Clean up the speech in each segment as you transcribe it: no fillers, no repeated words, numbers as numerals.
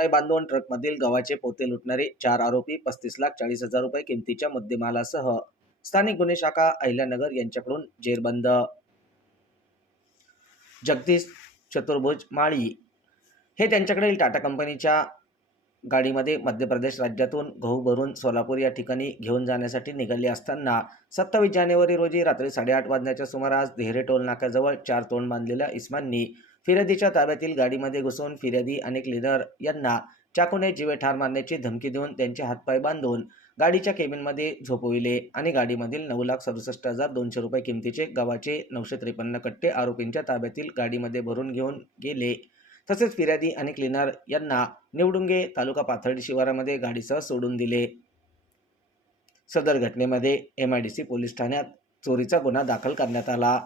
हातपाय बांधून ट्रकमधील गव्हाचे पोते लुटणारे 4 आरोपी 35,40,000 रुपये किमतीच्या मुद्देमालासह स्थानिक गुन्हे शाखा अहिल्यानगर यांच्याकडून जेरबंद. जगदीश चतुर्भुज माळी हे त्यांच्याकडील टाटा कंपनीच्या गाडीमध्ये मध्य प्रदेश राज्यातून गहू भरून सोलापूर या ठिकाणी घेऊन जाण्यासाठी निघाले असताना 27 जानेवारी रोजी रात्री 8:30 वाजण्याच्या सुमारास देहरे टोल नाक्याजवळ 4 तोंड बांधलेल्या इस्मांनी फिर्यादीच्या ताब्यातील गाडीमध्ये घुसून फिर्यादी आणि क्लिनर यांना चाकूने जीवे ठार मारण्याची धमकी देऊन त्यांचे हातपाय बांधून गाडीच्या केबिनमध्ये झोपविले आणि गाडीमधील 9,67,200 रुपये किमतीचे गव्हाचे 953 कट्टे आरोपींच्या ताब्यातील गाडीमध्ये भरून घेऊन गेले. तसेच फिर्यादी आणि क्लिनर यांना निवडुंगे तालुका पाथर्डी शिवारामध्ये गाडीसह सोडून दिले. सदर घटनेमध्ये MIDC पोलीस ठाण्यात चोरीचा गुन्हा दाखल करण्यात आला.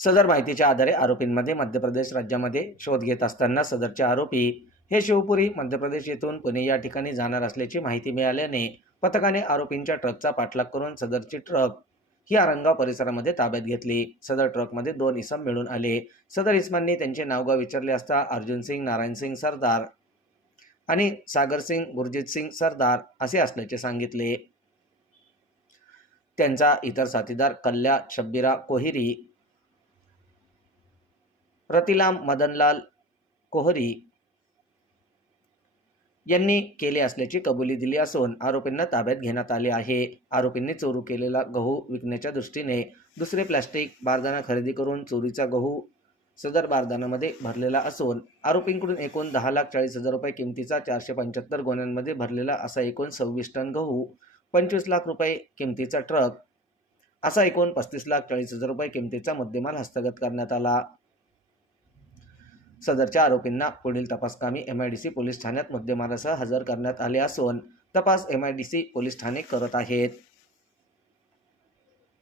सदर माहितीच्या आधारे आरोपींमध्ये मध्य प्रदेश राज्यामध्ये शोध घेत असताना सदरचे आरोपी हे शिवपुरी मध्य प्रदेश येथून पुणे या ठिकाणी जाणार असल्याची माहिती मिळाल्याने पथकाने आरोपींच्या ट्रकचा पाठलाग करून सदरची ट्रक ही आरंगाव परिसरामध्ये ताब्यात घेतली. सदर ट्रकमध्ये 2 इसम मिळून आले. सदर इसमांनी त्यांचे नावगाव विचारले असता अर्जुन सिंग नारायण सिंग सरदार आणि सागर सिंग गुरजीत सिंग सरदार असे असल्याचे सांगितले. त्यांचा इतर साथीदार कल्ल्या शब्बीरा कोहिरी, रतिलाम मदनलाल कोहरी यांनी केले असल्याची कबुली दिली असून आरोपींना ताब्यात घेण्यात आले आहे. आरोपींनी चोरी केलेला गहू विकण्याच्या दृष्टीने दुसरे प्लॅस्टिक बारदाना खरेदी करून चोरीचा गहू सदर बारदानामध्ये भरलेला असून आरोपींकडून एकूण 10,40,000 रुपये किमतीचा 475 गोण्यांमध्ये भरलेला असा एकूण 26 टन गहू, 25 लाख रुपये किमतीचा ट्रक असा एकूण 35,40,000 रुपये किमतीचा मुद्देमाल हस्तगत करण्यात आला. सदरच्या आरोपींना पुढील तपासकामी MIDC पोलीस ठाण्यात मुद्देमालासह हजर करण्यात आले असून तपास MIDC पोलीस ठाणे करत आहेत.